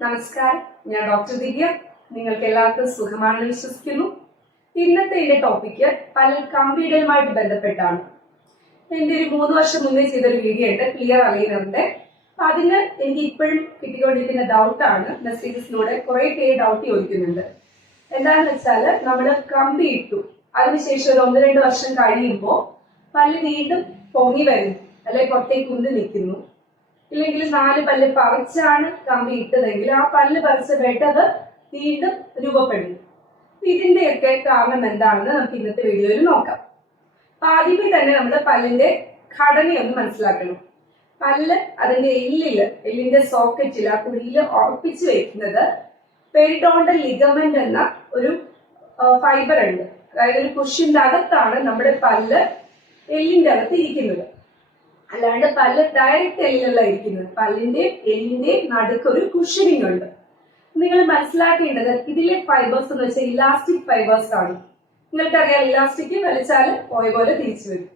നമസ്കാരം, ഞാൻ ഡോക്ടർ ദിവ്യ. നിങ്ങൾക്ക് എല്ലാവർക്കും സുഖമാണെന്ന് വിശ്വസിക്കുന്നു. ഇന്നത്തെ എന്റെ ടോപ്പിക്ക് പല്ലിൽ കമ്പിയിടലുമായിട്ട് ബന്ധപ്പെട്ടാണ്. എന്റെ ഒരു 3 വർഷം മുന്നേ ചെയ്തൊരു വീഡിയോ ഉണ്ട്, ക്ലിയർ അലൈനറിന്റെ. അതിന് എനിക്ക് ഇപ്പോഴും കിട്ടിക്കൊണ്ടിരിക്കുന്ന ഡൗട്ടാണ്. മെസ്സേജസിലൂടെ കുറെ പേര് ഡൗട്ട് ചോദിക്കുന്നുണ്ട്. എന്താണെന്ന് വെച്ചാൽ നമ്മൾ കമ്പി ഇട്ടു, അതിനുശേഷം ഒരു 1-2 വർഷം കഴിയുമ്പോൾ പല്ല് വീണ്ടും പൊങ്ങി വരുന്നു, അല്ലെങ്കിൽ പുറത്തേക്ക് ഉന്തി നിൽക്കുന്നു. ഇല്ലെങ്കിൽ 4 പല്ല് പറിച്ചാണ് കമ്പി ഇട്ടതെങ്കിൽ ആ പല്ല് പറിച്ച വെട്ടത് വീണ്ടും രൂപപ്പെടുന്നു. ഇതിന്റെയൊക്കെ കാരണം എന്താണെന്ന് നമുക്ക് ഇന്നത്തെ വീഡിയോയിൽ നോക്കാം. ആദ്യമേ തന്നെ നമ്മൾ പല്ലിന്റെ ഘടനയൊന്ന് മനസ്സിലാക്കണം. പല്ല് അതിന്റെ എല്ലിന്റെ സോക്കറ്റിൽ ആ കുഴിയിൽ ഉറപ്പിച്ചു വെക്കുന്നത് പെരിഡോണ്ടൽ ലിഗമെന്റ് എന്ന ഒരു ഫൈബർ ഉണ്ട്. അതായത് ഒരു കുഷ്യന്റെ അകത്താണ് നമ്മുടെ പല്ല് എല്ലിന്റെ അകത്ത് ഇരിക്കുന്നത്. അല്ലാണ്ട് പല്ല് ഡയറക്റ്റ് എല്ലിലല്ല ഇരിക്കുന്നത്. എല്ലിന്റെ നടുക്ക് ഒരു കുഷനിങ് ഉണ്ട്. നിങ്ങൾ മനസ്സിലാക്കേണ്ടത് ഇതിലെ ഫൈബേഴ്സ് എന്ന് വെച്ചാൽ ഇലാസ്റ്റിക് ഫൈബേഴ്സ് ആണ്. നിങ്ങൾക്കറിയാം, ഇലാസ്റ്റിക് വലിച്ചാൽ പോയ പോലെ തിരിച്ചു വരും.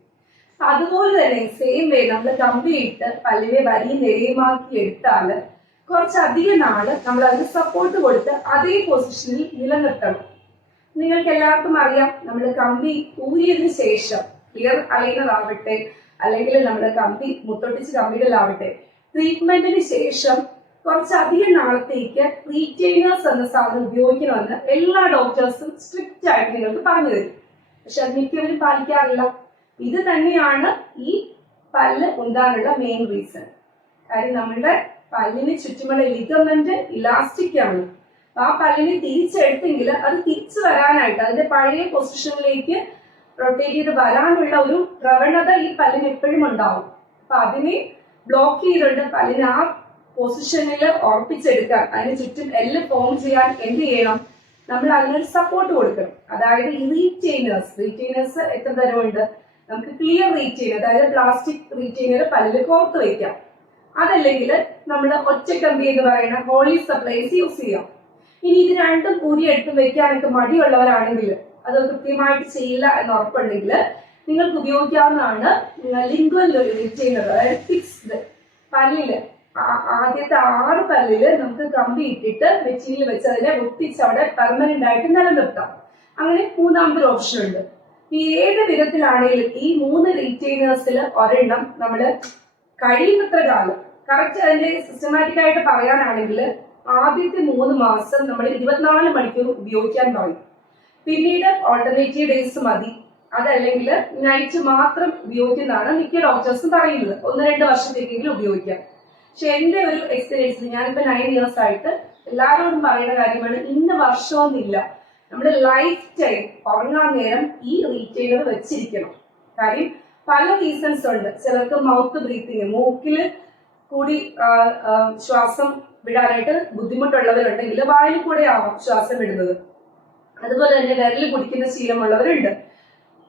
അതുപോലെ തന്നെ സെയിം വേ നമ്മൾ കമ്പിയിട്ട് പല്ലിനെ വലിയ നിരയുമാക്കി എടുത്താൽ കുറച്ചധികം നാള് നമ്മൾ അതിന് സപ്പോർട്ട് കൊടുത്ത് അതേ പൊസിഷനിൽ നിലനിർത്തണം. നിങ്ങൾക്ക് എല്ലാവർക്കും അറിയാം, നമ്മൾ കമ്പി ഊരിയതിനു ശേഷം ക്ലിയർ അലൈനർ ആവട്ടെ, അല്ലെങ്കിൽ നമ്മുടെ കമ്പി മുത്തൊട്ടിച്ച് കമ്പികളിലാവട്ടെ, ട്രീറ്റ്മെന്റിന് ശേഷം കുറച്ചധികം നാളത്തേക്ക് റീറ്റെയിനേഴ്സ് എന്ന സാധനം ഉപയോഗിക്കണമെന്ന് എല്ലാ ഡോക്ടേഴ്സും സ്ട്രിക്റ്റ് ആയിട്ട് നിങ്ങൾക്ക് പറഞ്ഞു തരും. പക്ഷെ അത് മിക്കവരും പാലിക്കാറില്ല. ഇത് തന്നെയാണ് ഈ പല്ല് ഉണ്ടാകാനുള്ള മെയിൻ റീസൺ. കാര്യം നമ്മളുടെ പല്ലിന് ചുറ്റുമുള്ള ലിഗമെന്റ് ഇലാസ്റ്റിക് ആണ്. ആ പല്ലിനെ തിരിച്ചെടുത്തെങ്കിൽ അത് തിരിച്ചു വരാനായിട്ട് അതിന്റെ പഴയ പൊസിഷനിലേക്ക് റൊട്ടേറ്റ് ചെയ്ത് വരാനുള്ള ഒരു പ്രവണത ഈ പല്ലിന് എപ്പോഴും ഉണ്ടാവും. അപ്പൊ അതിനെ ബ്ലോക്ക് ചെയ്തിട്ട് പല്ലിന് ആ പൊസിഷനിൽ ഉറപ്പിച്ചെടുക്കാൻ, അതിന് ചുറ്റും എല്ല് ഫോം ചെയ്യാൻ എന്ത് ചെയ്യണം? നമ്മൾ അതിനൊരു സപ്പോർട്ട് കൊടുക്കണം. അതായത് ഈ റീറ്റെയിനേഴ്സ് എത്ര തരമുണ്ട്? നമുക്ക് ക്ലിയർ റീറ്റെയിനർ, അതായത് പ്ലാസ്റ്റിക് റീറ്റെയിനർ പല്ലിൽ കോർത്ത് വയ്ക്കാം. അതല്ലെങ്കിൽ നമ്മൾ ഒറ്റക്കമ്പി എന്ന് പറയുന്ന ഹോളി സപ്ലൈസ് യൂസ് ചെയ്യാം. ഇനി ഇത് രണ്ടും കൂടി എടുത്ത് വെക്കാനൊക്കെ മടിയുള്ളവരാണെങ്കിൽ, അത് കൃത്യമായിട്ട് ചെയ്യില്ല എന്ന് ഉറപ്പുണ്ടെങ്കിൽ നിങ്ങൾക്ക് ഉപയോഗിക്കാവുന്നതാണ് ലിംഗ്വൽ റീറ്റെയിനർ. അതായത് ഫിക്സ്ഡ് പല്ലില് ആദ്യത്തെ 6 പല്ലില് നമുക്ക് കമ്പി ഇട്ടിട്ട് മെറ്റീരിയൽ വെച്ച് അതിനെ ഒട്ടിച്ച് അവിടെ പെർമനന്റ് ആയിട്ട് നിലനിർത്താം. അങ്ങനെ 3ാമതൊരു ഓപ്ഷൻ ഉണ്ട്. ഈ ഏത് വിധത്തിലാണെങ്കിലും ഈ 3 റീറ്റെയിനേഴ്സിൽ ഒരെണ്ണം നമ്മൾ കഴിയുന്നത്ര കാലം, കറക്റ്റ് അതിന്റെ സിസ്റ്റമാറ്റിക് ആയിട്ട് പറയാനാണെങ്കിൽ ആദ്യത്തെ 3 മാസം നമ്മൾ 24 മണിക്കൂർ ഉപയോഗിക്കാൻ പറയും. പിന്നീട് ഓൾട്ടർനേറ്റീവ് ഡേയ്സ് മതി, അതല്ലെങ്കിൽ നൈറ്റ് മാത്രം ഉപയോഗിക്കുന്നതാണ് മിക്ക ഡോക്ടേഴ്സും പറയുന്നത്. 1-2 വർഷത്തേക്കെങ്കിലും ഉപയോഗിക്കാം. പക്ഷെ എന്റെ ഒരു എക്സ്പീരിയൻസിൽ, ഞാനിപ്പോ 9 ഇയേഴ്സ് ആയിട്ട് എല്ലാവരോടും പറയുന്ന കാര്യമാണ്, ഇന്ന വർഷമൊന്നുമില്ല, നമ്മുടെ ലൈഫ് ടൈം ഉറങ്ങാൻ നേരം ഈ റീറ്റെയിനർ വെച്ചിരിക്കണം. കാര്യം പല റീസൺസ് ഉണ്ട്. ചിലർക്ക് മൗത്ത് ബ്രീത്തിങ്, മൂക്കില് കൂടി ശ്വാസം വിടാനായിട്ട് ബുദ്ധിമുട്ടുള്ളവരുണ്ടെങ്കിൽ വായിൽ കൂടെ ആവാം ശ്വാസം വിടുന്നത്. അതുപോലെ തന്നെ വിരല് കുടിക്കുന്ന ശീലമുള്ളവരുണ്ട്.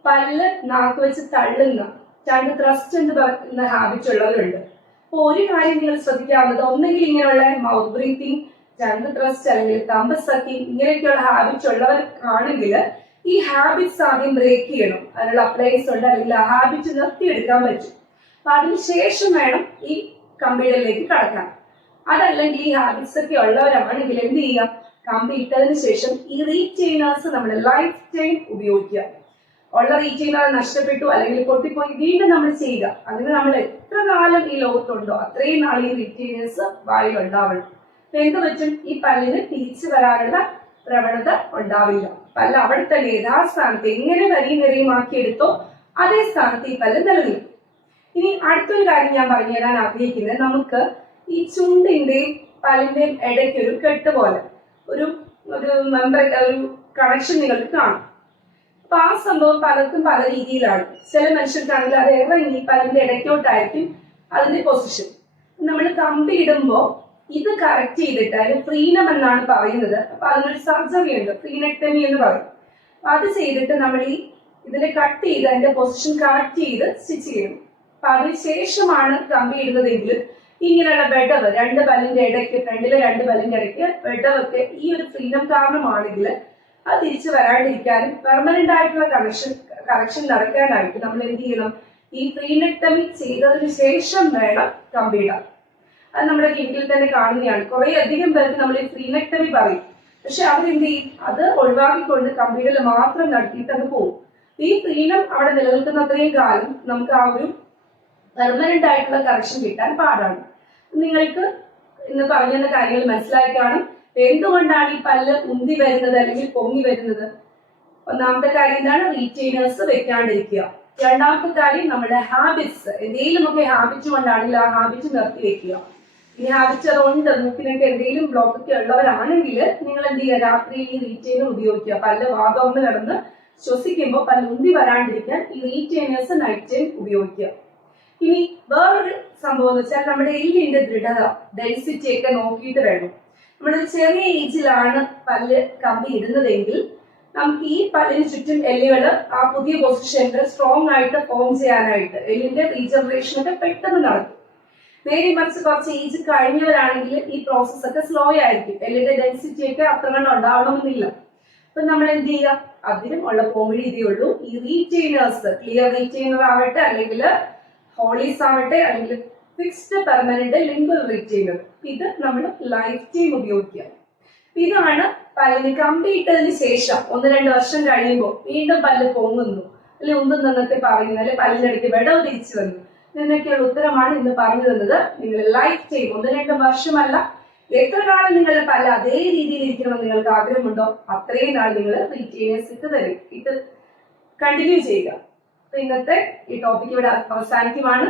പല്ല് നാക്ക് വെച്ച് തള്ളുന്ന ടങ് ത്രസ്റ്റ് എന്ന് പറയുന്ന ഹാബിറ്റ് ഉള്ളവരുണ്ട്. അപ്പൊ ഒരു കാര്യം നിങ്ങൾ ശ്രദ്ധിക്കാവുന്നത്, ഒന്നെങ്കിൽ ഇങ്ങനെയുള്ള മൗത്ത് ബ്രീത്തിങ്, ടങ് ത്രസ്റ്റ് അല്ലെങ്കിൽ തമ്പ് സക്കിങ്, ഇങ്ങനെയൊക്കെയുള്ള ഹാബിറ്റ് ഉള്ളവർക്കാണെങ്കിൽ ഈ ഹാബിറ്റ്സ് ആദ്യം ബ്രേക്ക് ചെയ്യണം. അതിനുള്ള അപ്ലയൻസ് ഉണ്ട്, അല്ലെങ്കിൽ ആ ഹാബിറ്റ് നിർത്തിയെടുക്കാൻ പറ്റും. അപ്പൊ അതിനുശേഷം വേണം ഈ കമ്പികളിലേക്ക് കടക്കാൻ. അതല്ലെങ്കിൽ ഈ ഹാബിറ്റ്സ് ഒക്കെ ഉള്ളവരാണെങ്കിൽ എന്ത് ചെയ്യാം? കമ്പി ഇട്ടതിന് ശേഷം ഈ റീറ്റെയിനേഴ്സ് നമ്മൾ ലൈഫ് ടൈം ഉപയോഗിക്കുക. ഉള്ള റീറ്റെയിനർ നഷ്ടപ്പെട്ടു അല്ലെങ്കിൽ പൊട്ടിപ്പോയി, വീണ്ടും നമ്മൾ ചെയ്യുക. അങ്ങനെ നമ്മൾ എത്ര കാലം ഈ ലോകത്തുണ്ടോ അത്രയും നാൾ ഈ റീറ്റെയിനേഴ്സ് വായിൽ ഉണ്ടാവണം. അപ്പൊ എന്ത് പറ്റും? ഈ പല്ലിന് തിരിച്ചു വരാനുള്ള പ്രവണത ഉണ്ടാവില്ല. പല്ല് അവിടെ തന്നെ യഥാസ്ഥാനത്ത് എങ്ങനെ വരിയും നിറയുമാക്കി എടുത്തോ അതേ സ്ഥാനത്ത് ഈ പല്ല് നിലനിൽക്കും. ഇനി അടുത്തൊരു കാര്യം ഞാൻ പറഞ്ഞു തരാൻ ആഗ്രഹിക്കുന്നത്, നമുക്ക് ഈ ചുണ്ടിന്റെയും പല്ലിന്റെയും ഇടയ്ക്ക് ഒരു കെട്ട് പോലെ ഒരു കണക്ഷൻ നിങ്ങൾക്ക് കാണും. അപ്പൊ ആ സംഭവം പലർക്കും പല രീതിയിലാണ്. ചില മനുഷ്യർക്കാണെങ്കിൽ അത് ഇറങ്ങി പല്ലിന്റെ ഇടയ്ക്കോട്ടായിരിക്കും അതിന്റെ പൊസിഷൻ. നമ്മൾ കമ്പി ഇടുമ്പോൾ ഇത് കറക്റ്റ് ചെയ്തിട്ട്, അതിന് ഫ്രീനം എന്നാണ് പറയുന്നത്. അപ്പൊ അതിനൊരു സർജറി ഉണ്ട്, ഫ്രീനെക്ടമി എന്ന് പറയും. അത് ചെയ്തിട്ട് നമ്മൾ ഈ ഇതിനെ കട്ട് ചെയ്ത് അതിന്റെ പൊസിഷൻ കറക്റ്റ് ചെയ്ത് സ്റ്റിച്ച് ചെയ്യണം. അപ്പൊ അതിനുശേഷമാണ് കമ്പി ഇടുന്നതെങ്കിൽ ഇങ്ങനെയുള്ള വെടവ് 2 പല്ലിന്റെ ഇടയ്ക്ക്, ഫ്രണ്ടിലെ 2 പല്ലിന്റെ ഇടയ്ക്ക് വെടവൊക്കെ ഈ ഒരു ഫ്രീഡം കാരണമാണെങ്കിൽ അത് തിരിച്ചു വരാണ്ടിരിക്കാനും പെർമനന്റ് ആയിട്ടുള്ള കറക്ഷൻ നടക്കാനായിട്ട് നമ്മൾ എന്ത് ചെയ്യണം? ഈ ഫ്രീനെക്ടമി ചെയ്തതിന് ശേഷം വേണം കമ്പിയിടാൻ. അത് നമ്മുടെ ക്ലിനിക്കിൽ തന്നെ കാണുന്നതാണ്. കുറെ അധികം പേർക്ക് നമ്മൾ ഈ ഫ്രീനെക്ടമി പറയും, പക്ഷെ അവരെന്ത് ചെയ്യും, അത് ഒഴിവാക്കിക്കൊണ്ട് കമ്പിയിടൽ മാത്രം നടത്തിയിട്ട് അത് പോകും. ഈ ഫ്രീനം അവിടെ നിലനിൽക്കുന്ന അത്രയും കാലം നമുക്ക് ആ ഒരു പെർമനന്റ് ആയിട്ടുള്ള കറക്ഷൻ കിട്ടാൻ പാടാണ്. നിങ്ങൾക്ക് ഇന്ന് പറഞ്ഞ കാര്യങ്ങൾ മനസ്സിലായി കാണും. എന്തുകൊണ്ടാണ് ഈ പല്ല് ഉന്തി വരുന്നത് അല്ലെങ്കിൽ പൊങ്ങി വരുന്നത്? ഒന്നാമത്തെ കാര്യം എന്താണ്? റീറ്റെയിനേഴ്സ് വെക്കാണ്ടിരിക്കുക. രണ്ടാമത്തെ കാര്യം നമ്മുടെ ഹാബിറ്റ്സ്, എന്തെങ്കിലുമൊക്കെ ഹാബിറ്റ് കൊണ്ടാണെങ്കിൽ ആ ഹാബിറ്റ് നിർത്തി വെക്കുക. ഇനി ഹാബിറ്റ് അതുകൊണ്ട് മൂക്കിനൊക്കെ എന്തെങ്കിലും ബ്ലോക്ക് ഒക്കെ ഉള്ളവരാണെങ്കിൽ നിങ്ങൾ എന്ത് ചെയ്യുക, രാത്രിയിൽ ഈ റീറ്റെയിനർ ഉപയോഗിക്കുക. പല്ല് വാതുറന്ന് കിടന്ന് ശ്വസിക്കുമ്പോൾ പല്ല് ഉന്തി വരാണ്ടിരിക്കാൻ ഈ റീറ്റെയിനേഴ്സ് നൈറ്റ് ടൈം ഉപയോഗിക്കുക. ഇനി വേറൊരു സംഭവം എന്ന് വെച്ചാൽ നമ്മുടെ എല്ലിന്റെ ദൃഢത, ഡെൻസിറ്റി ഒക്കെ നോക്കിയിട്ട് വേണം. നമ്മളൊരു ചെറിയ ഏജിലാണ് പല്ല് കമ്പി ഇടുന്നതെങ്കിൽ നമുക്ക് ഈ പല്ലിന് ചുറ്റും എല്ലുകൾ ആ പുതിയ പൊസിഷനിൽ സ്ട്രോങ് ആയിട്ട് ഫോം ചെയ്യാനായിട്ട് എല്ലിന്റെ റീജനറേഷൻ ഒക്കെ പെട്ടെന്ന് നടക്കും. നേരെ മറിച്ച് കുറച്ച് ഏജ് കഴിഞ്ഞവരാണെങ്കിൽ ഈ പ്രോസസ് ഒക്കെ സ്ലോ ആയിരിക്കും. എല്ലിന്റെ ഡെൻസിറ്റി ഒക്കെ അത്രകണ്ട് ഉണ്ടാവണമെന്നില്ല. അപ്പൊ നമ്മൾ എന്ത് ചെയ്യുക, അതിനും ഉള്ള പോംവഴി ഇതേ ഉള്ളൂ. ഈ റീറ്റെയിനേഴ്സ്, ക്ലിയർ റീറ്റെയിനർ ആവട്ടെ, അല്ലെങ്കിൽ ഹോളീസ് ആവട്ടെ, അല്ലെങ്കിൽ ഫിക്സ്ഡ് പെർമനന്റ് ലിംഗൽ റീറ്റെയിനർ, ഇത് നമ്മൾ ലൈഫ് ടൈം ഉപയോഗിക്കുക. ഇതാണ് പല്ലിന് കമ്പി ഇട്ടതിന് ശേഷം 1-2 വർഷം കഴിയുമ്പോൾ വീണ്ടും പല്ല് പൊങ്ങുന്നു അല്ലെ ഉന്തുന്നൊക്കെ പറയുന്നത്, അല്ലെ പല്ലിനിടയ്ക്ക് വിടവ് തിരിച്ചു വന്നു, ഇതിനൊക്കെയുള്ള ഉത്തരമാണ് ഇന്ന് പറഞ്ഞു തന്നത്. നിങ്ങൾ ലൈഫ് ടൈം 1-2 വർഷമല്ല, എത്ര കാലം നിങ്ങളുടെ പല്ല് അതേ രീതിയിൽ ഇരിക്കണമെന്ന് നിങ്ങൾക്ക് ആഗ്രഹമുണ്ടോ അത്രയും നാൾ നിങ്ങൾ റീറ്റെയിനേഴ്സ് ഇട്ട് കണ്ടിന്യൂ ചെയ്യുക. അപ്പൊ ഇന്നത്തെ ഈ ടോപ്പിക് ഇവിടെ അവസാനിക്കുവാണ്.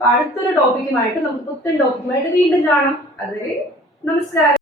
അടുത്തൊരു ടോപ്പിക്കുമായിട്ട് നമുക്ക് പുത്തൻ ടോപ്പിക്കുമായിട്ട് വീണ്ടും കാണാം. അതുവരെ നമസ്കാരം.